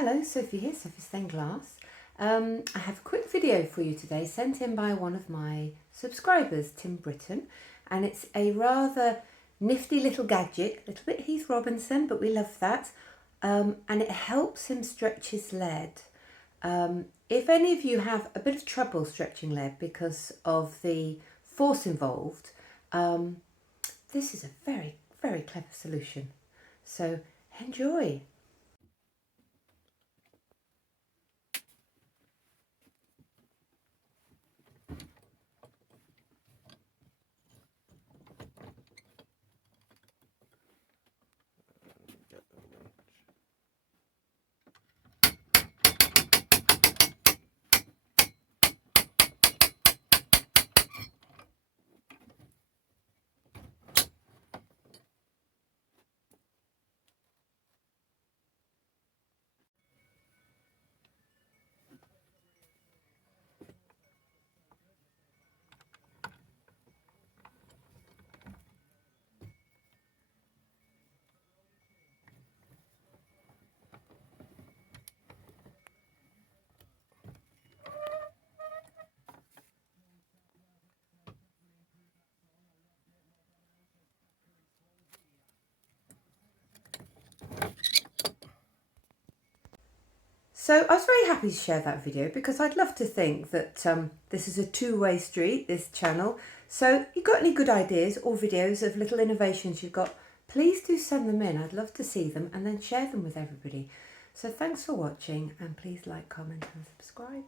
Hello, Sophie here, Sophie Stained Glass. I have a quick video for you today sent in by one of my subscribers, Tim Britton, and it's a rather nifty little gadget, a little bit Heath Robinson, but we love that, and it helps him stretch his lead. If any of you have a bit of trouble stretching lead because of the force involved, this is a very, very clever solution. So enjoy. So I was very happy to share that video because I'd love to think that this is a two-way street, this channel. So if you've got any good ideas or videos of little innovations you've got, please do send them in. I'd love to see them and then share them with everybody. So thanks for watching and please like, comment and subscribe.